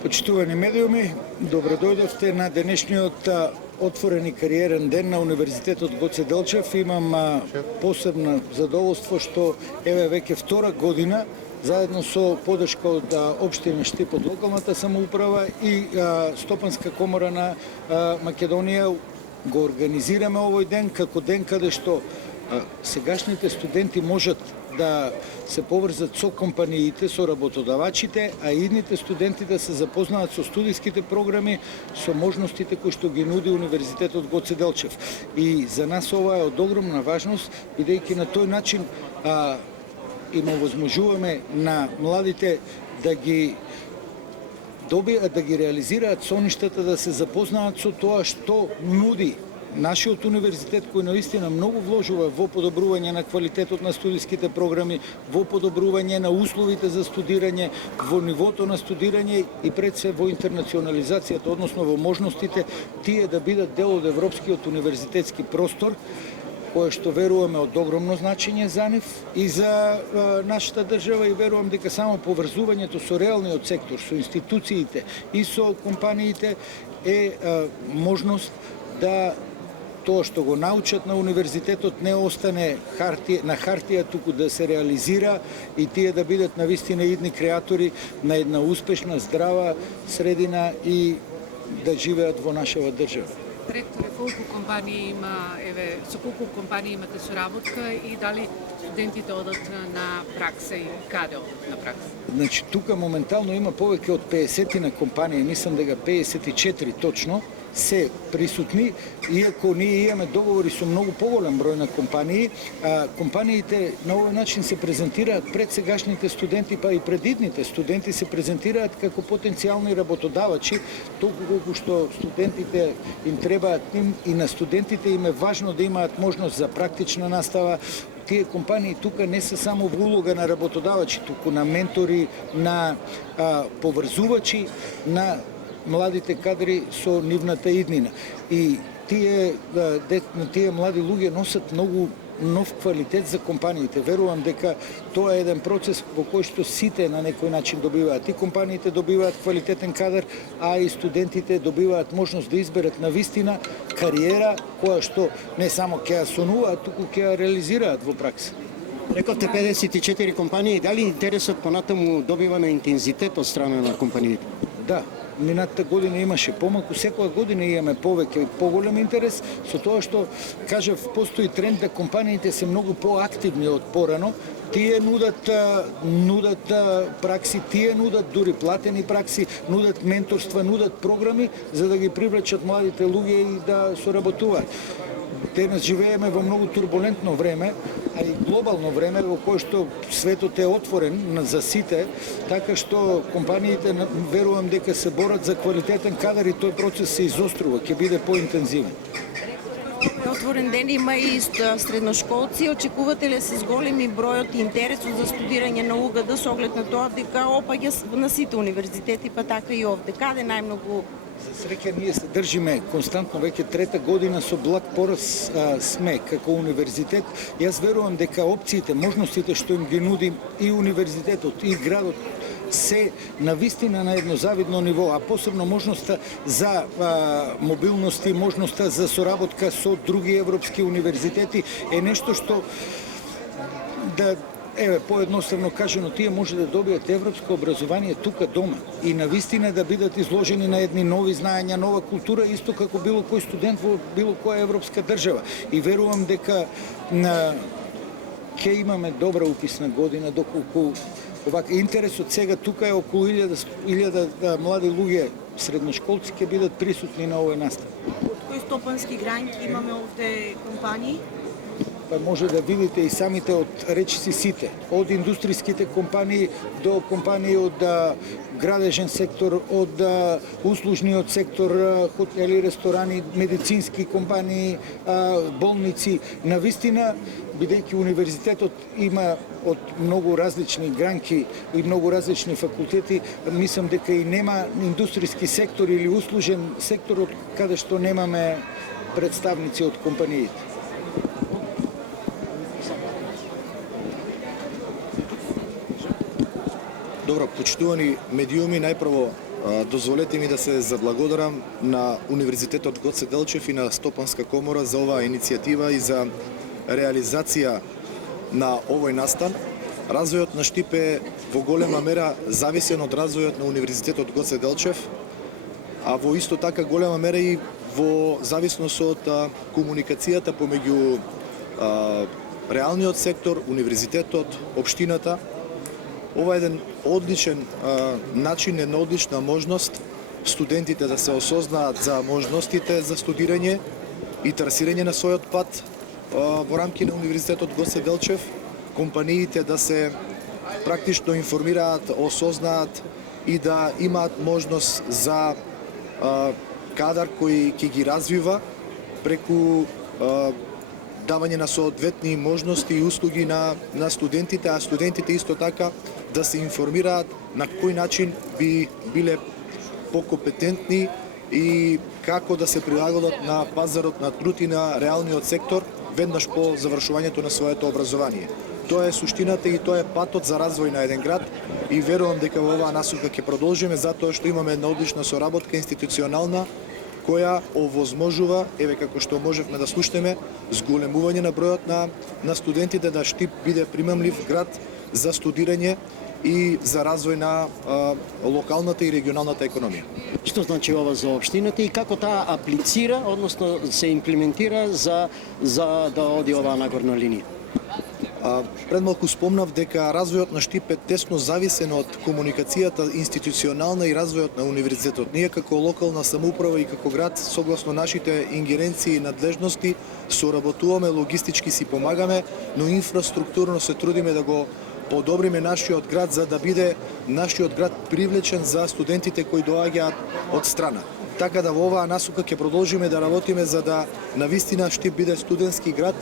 Почитувани медиуми, добро дојдовте на денешниот отворен и кариерен ден на Универзитетот Гоце Делчев. Имам посебно задоволство што еве веќе втора година заедно со подршка од општина Штип од локалната самоуправа и Стопанска комора на Македонија го организираме овој ден како ден каде што сегашните студенти можат да се поврзат со компаниите, со работодавачите, а идните студенти да се запознаат со студиските програми, со можностите кои што ги нуди Универзитетот Гоце Делчев. И за нас ова е од огромна важност, бидејќи на тој начин им овозможуваме на младите да ги добијат, да ги реализираат соништата, да се запознаат со тоа што нуди нашиот универзитет, кој наистина многу вложува во подобрување на квалитетот на студиските програми, во подобрување на условите за студирање, во нивото на студирање и пред се во интернационализацијата, односно во можностите тие да бидат дел од европскиот универзитетски простор, кое што веруваме од огромно значење за нив и за нашата држава, и верувам дека само поврзувањето со реалниот сектор, со институциите и со компаниите е можност да тоа што го научат на универзитетот не остане на хартија, туку да се реализира и тие да бидат навистина идни креатори на една успешна, здрава средина и да живеат во нашава држава. Ректоре, колку компании има, со колку компании имате соработка и дали студентите одат на пракса и каде одат на пракса? Значи, тука моментално има повеќе од 50 на компании, мислам дека 54 точно, се присутни, иако ние имаме договори со многу поголем број на компании, компаниите на овој начин се презентираат пред сегашните студенти, па и пред идните студенти се презентираат како потенцијални работодавачи, толку колку што студентите им требаат и на студентите им е важно да имаат можност за практична настава. Тие компании тука не се само во улога на работодавачи, туку на ментори, на поврзувачи, на младите кадри со нивната иднина. И тие млади луѓе носат многу нов квалитет за компаниите. Верувам дека тоа е еден процес во кој што сите на некој начин добиваат. И компаниите добиваат квалитетен кадар, а и студентите добиваат можност да изберат навистина кариера која што не само ќе ја сонуваат, туку ќе ја реализираат во пракса. Рековте 54 компании, дали интересот понатаму добива на интензитет од страна на компаниите? Да, минатата година имаше помалку, секоја година имаме повеќе и поголем интерес, со тоа што, кажав, постои тренд да компаниите се многу поактивни од порано, тие нудат пракси, тие нудат дури платени пракси, нудат менторства, нудат програми за да ги привлечат младите луѓе и да соработуваат. Денес живееме во многу турбулентно време, а и глобално време во кое што светот е отворен за сите, така што компаниите верувам дека се борат за квалитетен кадар и тој процес се изострува, ќе биде поинтензивен. Отворен ден има и средношколци. Очекувате ли с големи бројот и интересот за студирање на УГД со оглед на тоа дека опаѓа на сите универзитети, па така и овде? Каде најмногу? За среќа ние се држиме константно веќе трета година со благ порас сме како универзитет. Јас верувам дека опциите, можностите што им ги нуди и универзитетот и градот се навистина на едно завидно ниво, а посебно можноста за мобилност и можноста за соработка со други европски универзитети е нешто што поедноставно кажано, тие може да добијат европско образование тука дома и навистина да бидат изложени на едни нови знаења, нова култура, исто како било кој студент во било која европска држава. И верувам дека ќе имаме добра уписна година, доколку интересот сега тука е околу 1000 млади луѓе, средношколци ќе бидат присутни на овој настав. Од кои стопански граници имаме овде компании? Па може да видите и самите од речиси сите, од индустријските компании до компании од градежен сектор, од услужниот сектор, хотели, ресторани, медицински компании, болници. Навистина, бидејќи универзитетот има од многу различни гранки и многу различни факултети, мислам дека и нема индустријски сектор или услужен сектор од каде што немаме представници од компаниите. Добро, почитувани медиуми, најпрво Дозволете ми да се заблагодарам на Универзитетот Гоце Делчев и на Стопанска комора за оваа иницијатива и за реализација на овој настан. Развојот на Штип е во голема мера зависен од развојот на Универзитетот Гоце Делчев, а во исто така голема мера и во зависност од комуникацијата помеѓу реалниот сектор, универзитетот, општината. Ова е еден одличен начин, една одлична можност студентите да се осознаат за можностите за студирање и трасирање на својот пат во рамки на Универзитетот Гоце Делчев, компаниите да се практично информираат, осознаат и да имаат можност за кадар кој ќе ги развива преку давање на соодветни можности и услуги на студентите, а студентите исто така да се информираат на кој начин би биле покомпетентни и како да се прилагодат на пазарот на труд и на реалниот сектор веднаш по завршувањето на своето образование. Тоа е суштината и тоа е патот за развој на еден град и верувам дека во оваа насока ќе продолжиме затоа што имаме една одлична соработка институционална која овозможува, еве како што можевме да слушнеме, зголемување на бројот на студентите, да Штип биде примамлив град за студирање и за развој на локалната и регионалната економија. Што значи ова за општината и како таа аплицира, односно се имплементира за да оди оваа нагорна линија? Пред малку спомнав дека развојот на Штип е тесно зависен од комуникацијата институционална и развојот на универзитетот. Ние како локална самоуправа и како град, согласно нашите ингеренции и надлежности, соработуваме, логистички си помагаме, но инфраструктурно се трудиме да го подобриме нашиот град за да биде нашиот град привлечен за студентите кои доаѓаат од страна. Така да во оваа насока ќе продолжиме да работиме за да навистина Штип биде студентски град,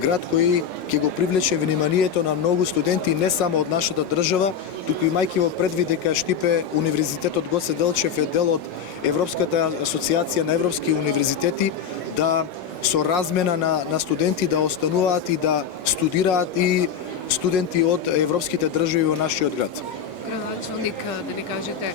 град кој ќе го привлече вниманието на многу студенти не само од нашата држава, туку имајќи во предвид дека Штип е Универзитетот Гоце Делчев е дел од Европската асоциација на европски универзитети, да со размена на студенти да остануваат и да студираат и студенти од европските држави во нашиот град. Градоначалник, да ни кажете,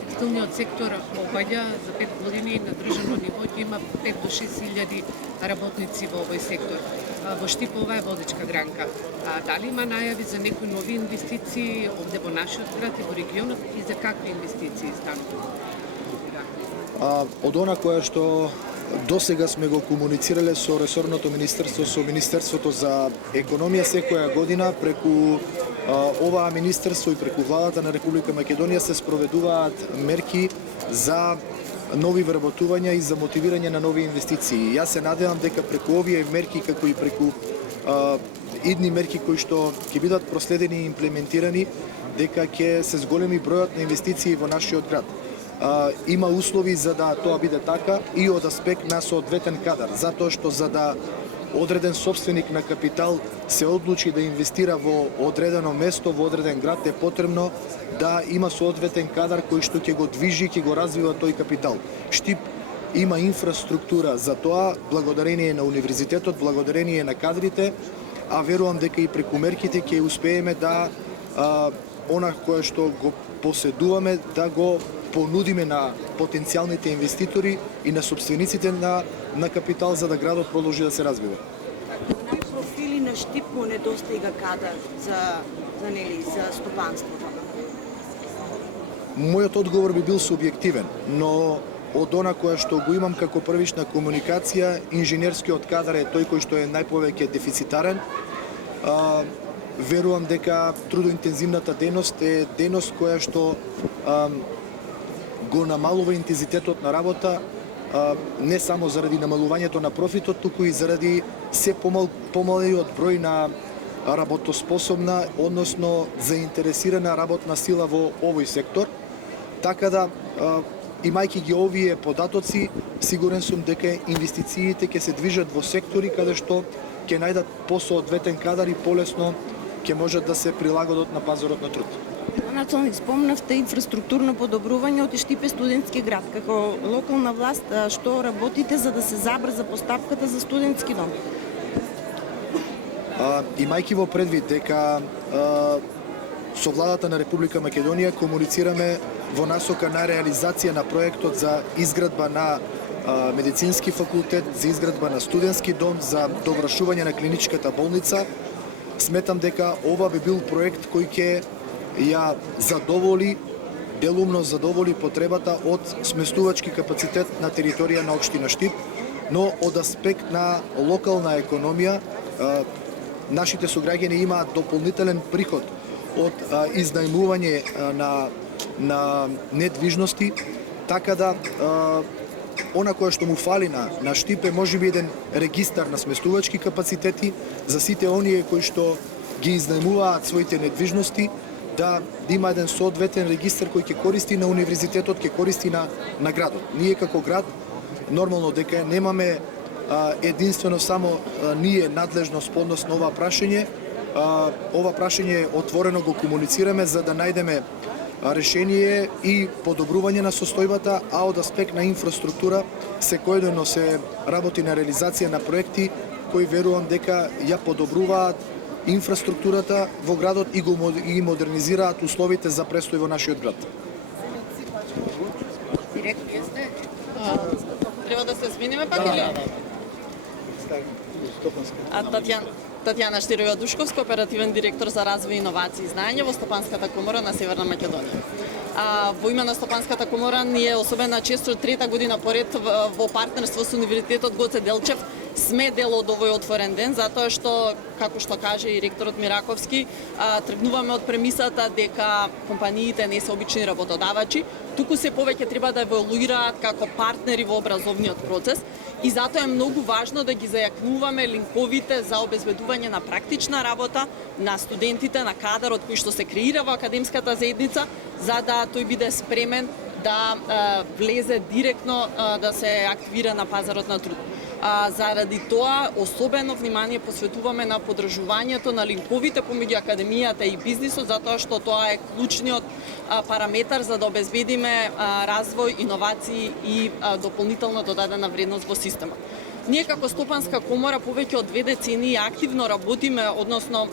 текстилниот сектор обаѓа за 5 години на државно ниво ќе има 5 до 6 илјади работници во овој сектор. Во Штип ова е водичка гранка. Дали има најави за некои нови инвестиции овде во нашиот град и во регионот и за какви инвестиции станува? Од она кое што досега сме го комуницирале со ресорното министерство, со Министерството за економија секоја година преку оваа министерство и преку владата на Република Македонија се спроведуваат мерки за нови вработувања и за мотивирање на нови инвестиции. Јас се надевам дека преку овие мерки, како и преку идни мерки кои што ќе бидат проследени и имплементирани, дека ќе се зголеми бројот на инвестиции во нашиот град. Има услови за да тоа биде така и од аспект на соодветен кадар, затоа што за да одреден собственик на капитал се одлучи да инвестира во одредено место, во одреден град, е потребно да има соодветен кадар кој што ќе го движи, ќе го развива тој капитал. Штип има инфраструктура за тоа, благодарение на универзитетот, благодарение на кадрите, а верувам дека и преку мерките ќе успееме да она кое што го поседуваме да го понудиме на потенцијалните инвеститори и на собствениците на капитал за да градот продолжи да се развива. Кој профили на Штип му недостига кадар за стопанството? Мојот одговор би бил субјективен, но од она кое што го имам како првична комуникација, инженерскиот кадар е тој кој што е најповеќе дефицитарен. Верувам дека трудоинтензивната дејност е дејност која што го намалува интензитетот на работа, не само заради намалувањето на профитот, туку и заради се помалиот број на работоспособна, односно заинтересирана работна сила во овој сектор. Така да, имајќи ги овие податоци, сигурен сум дека инвестициите ќе се движат во сектори каде што ќе најдат посоодветен кадар и полесно ќе можат да се прилагодат на пазарот на труд. Началник, спомнавте инфраструктурно подобрување од Штип е студентски град. Како локална власт, што работите за да се забрза постапката за студентски дом? Имајќи во предвид дека со владата на Република Македонија комуницираме во насока на реализација на проектот за изградба на медицински факултет, за изградба на студентски дом, за довршување на клиничката болница. Сметам дека ова би бил проект кој ќе ја делумно задоволи потребата од сместувачки капацитет на територија на општина Штип, но од аспект на локална економија, нашите сограѓани имаат дополнителен приход од изнајмување на недвижности, така да она кое што му фали на Штип е можеби еден регистар на сместувачки капацитети за сите оние кои што ги изнајмуваат своите недвижности, да има еден соодветен регистар кој ќе користи на универзитетот, ќе користи на градот. Ние како град нормално дека немаме единствено само ние надлежност по однос на ова прашање. Ова прашање отворено го комуницираме за да најдеме решение и подобрување на состојбата, а од аспект на инфраструктура секојдневно се работи на реализација на проекти кои верувам дека ја подобруваат инфраструктурата во градот и ги модернизираат условите за престој во нашиот град. Треба да се смениме пак или? Татјана Штироја-Душковска, оперативен директор за развој, иновации и знаење во Стопанската комора на Северна Македонија. Во име на Стопанската комора ние особено често трета година поред во партнерство со Универзитетот Гоце Делчев сме дел од овој отворен ден, затоа што, како што каже и ректорот Мираковски, тргнуваме од премисата дека компаниите не се обични работодавачи, туку се повеќе треба да еволуираат како партнери во образовниот процес и затоа е многу важно да ги зајакнуваме линковите за обезбедување на практична работа на студентите, на кадарот кој што се креира во академската заедница, за да тој биде спремен да влезе директно да се активира на пазарот на труд. Заради тоа, особено внимание посветуваме на подржувањето на линковите помеѓу академијата и бизнисот, затоа што тоа е клучниот параметар за да обезбедиме развој, иновации и дополнително додадена вредност во системот. Ние како Стопанска комора повеќе од 2 децении активно работиме, односно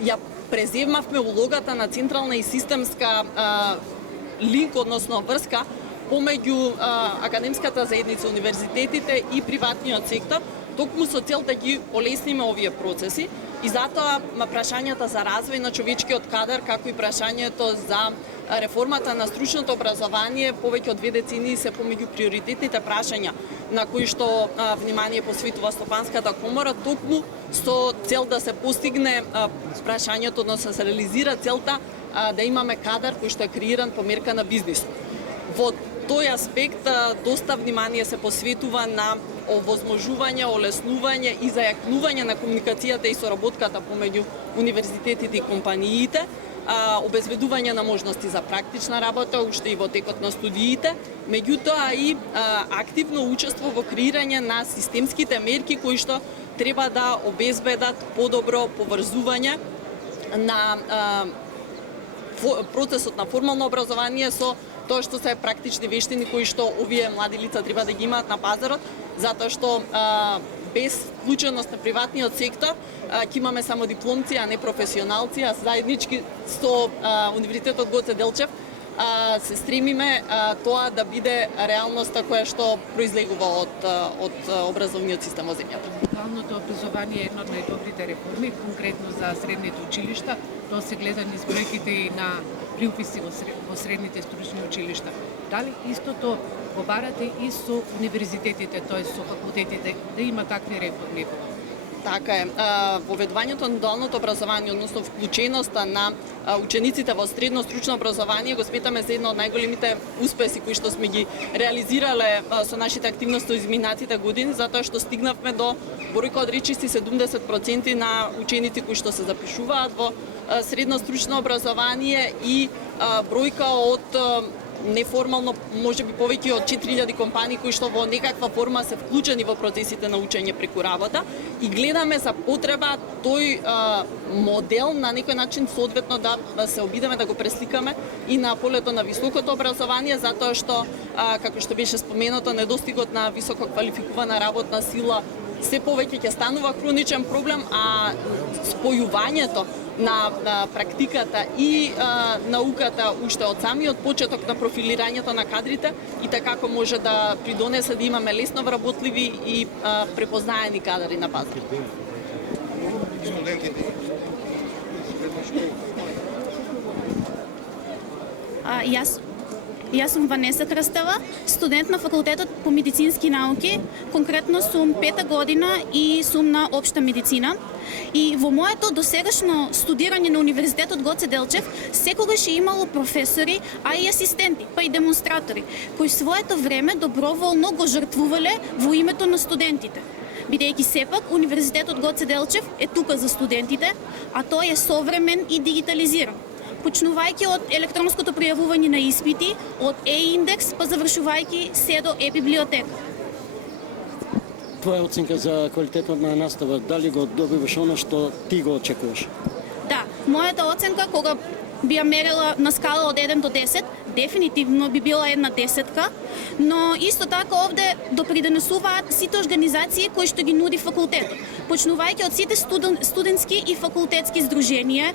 ја преземавме улогата на централна и системска линк, односно врска помеѓу академската заедница, универзитетите и приватниот сектор, токму со цел да ги олесниме овие процеси и затоа прашањата за развој на човечкиот кадар, како и прашањето за реформата на стручното образование повеќе од 2 децении се помеѓу приоритетните прашања на кои што внимание посветува Стопанската комора, токму со цел да се постигне прашањето, односно да се реализира целта да имаме кадар кој што е креиран по мерка на бизнисот. Во тој аспект доста внимание се посветува на овозможување, олеснување и зајакнување на комуникацијата и соработката помеѓу универзитетите и компаниите, обезбедување на можности за практична работа уште и во текот на студиите, меѓутоа и активно учество во креирање на системските мерки кои што треба да обезбедат подобро поврзување на процесот на формално образование со тоа што се практични вештини кои што овие млади лица треба да ги имаат на пазарот, затоа што без вклученост на приватниот сектор ќе имаме само дипломци, а не професионалци, а заеднички со Универзитетот Гоце Делчев се стремиме тоа да биде реалноста која што произлегува од образовниот систем во земјата. Дуалното образование е една од најдобрите реформи, конкретно за средните училишта. Тоа се гледа низ бројките и на приуписи во средните стручни училишта. Дали истото го барате и со универзитетите, тоест со факултетите, да има такви реформи? Така е. Воведувањето на дуалното образование, односно вклученоста на учениците во средно стручно образование го сметаме за едно од најголемите успеси кои што сме ги реализирале со нашите активности изминатите години, затоа што стигнавме до бројка од речиси 70% на ученици кои што се запишуваат во средно стручно образование и бројка од неформално, можеби повеќе од 4000 компании кои што во некаква форма се вклучени во процесите на учење преку работа и гледаме за потреба тој модел на некој начин соодветно да се обидеме да го пресликаме и на полето на високото образование, затоа што, како што беше споменато, недостигот на високо квалификувана работна сила се повеќе ќе станува хроничен проблем, а спојувањето на практиката и науката уште од самиот почеток на профилирањето на кадрите и така како може да придонесе да имаме лесно вработливи и препознаени кадри на пазар. Јас сум Ванеса Крстева, студент на факултетот по медицински науки, конкретно сум 5-та година и сум на општа медицина. И во моето досегашно студирање на Универзитетот Гоце Делчев секогаш е имало професори, а и асистенти, па и демонстратори, кои своето време доброволно го жртвувале во името на студентите. Бидејќи сепак Универзитетот Гоце Делчев е тука за студентите, а тој е современ и дигитализиран. Почнувајќи од електронското пријавување на испити, од e-индекс, па завршувајќи се до e-библиотека. Твоја оценка за квалитетот на настава, дали го добиваш оно што ти го очекуваш? Да, мојата оценка кога би ја мерила на скала од 1 до 10, дефинитивно би била една десетка, но исто така овде допридонесуваат сите организации кои што ги нуди факултетот. Почнувајќи од сите студентски и факултетски здруженија,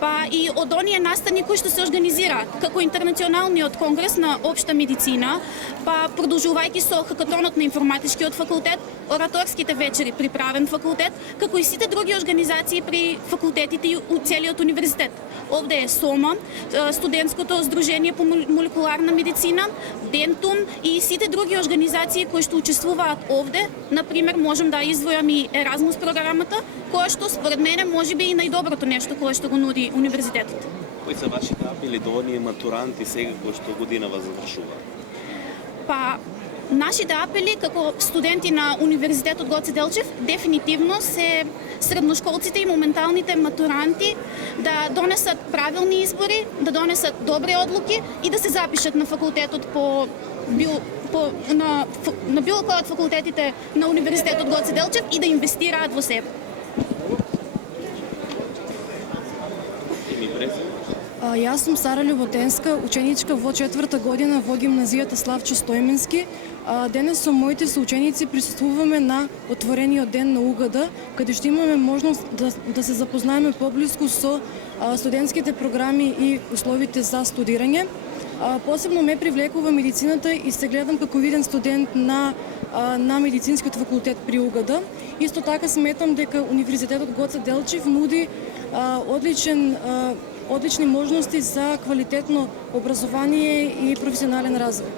па и од оние настани кои што се организираат, како Интернационалниот конгрес на општа медицина, па продолжувајќи со хакатонот на информатичкиот факултет, ораторските вечери при правен факултет, како и сите други организации при факултетите и целиот универзитет. Овде е СОМА, студентското здружение по молекуларна медицина, Дентум и сите други организации кои што учествуваат овде. Например, можам да издвојам и Еразмус програмата, која што според мене можеби и најдоброто нешто кое што го нуди универзитетот. Кои се вашите апели до оние матуранти сега кои што годинава завршуваат? Па, нашите апели како студенти на Универзитетот Гоце Делчев дефинитивно се средношколците и моменталните матуранти да донесат правилни избори, да донесат добри одлуки и да се запишат на факултетот на било кој од факултетите на Универзитетот Гоце Делчев и да инвестираат во себе. Јас сум Сара Љуботенска, ученичка во 4-та година во гимназијата Славчо Стојменски. Денес со моите соученици присуствуваме на отворениот ден на УГД, каде што имаме можност да се запознаеме поблиску со студентските програми и условите за студирање. Посебно ме привлекува медицината и се гледам како виден студент на медицинскиот факултет при УГД. Исто така сметам дека Универзитетот Гоце Делчев нуди одлични можности за квалитетно образование и професионален развој.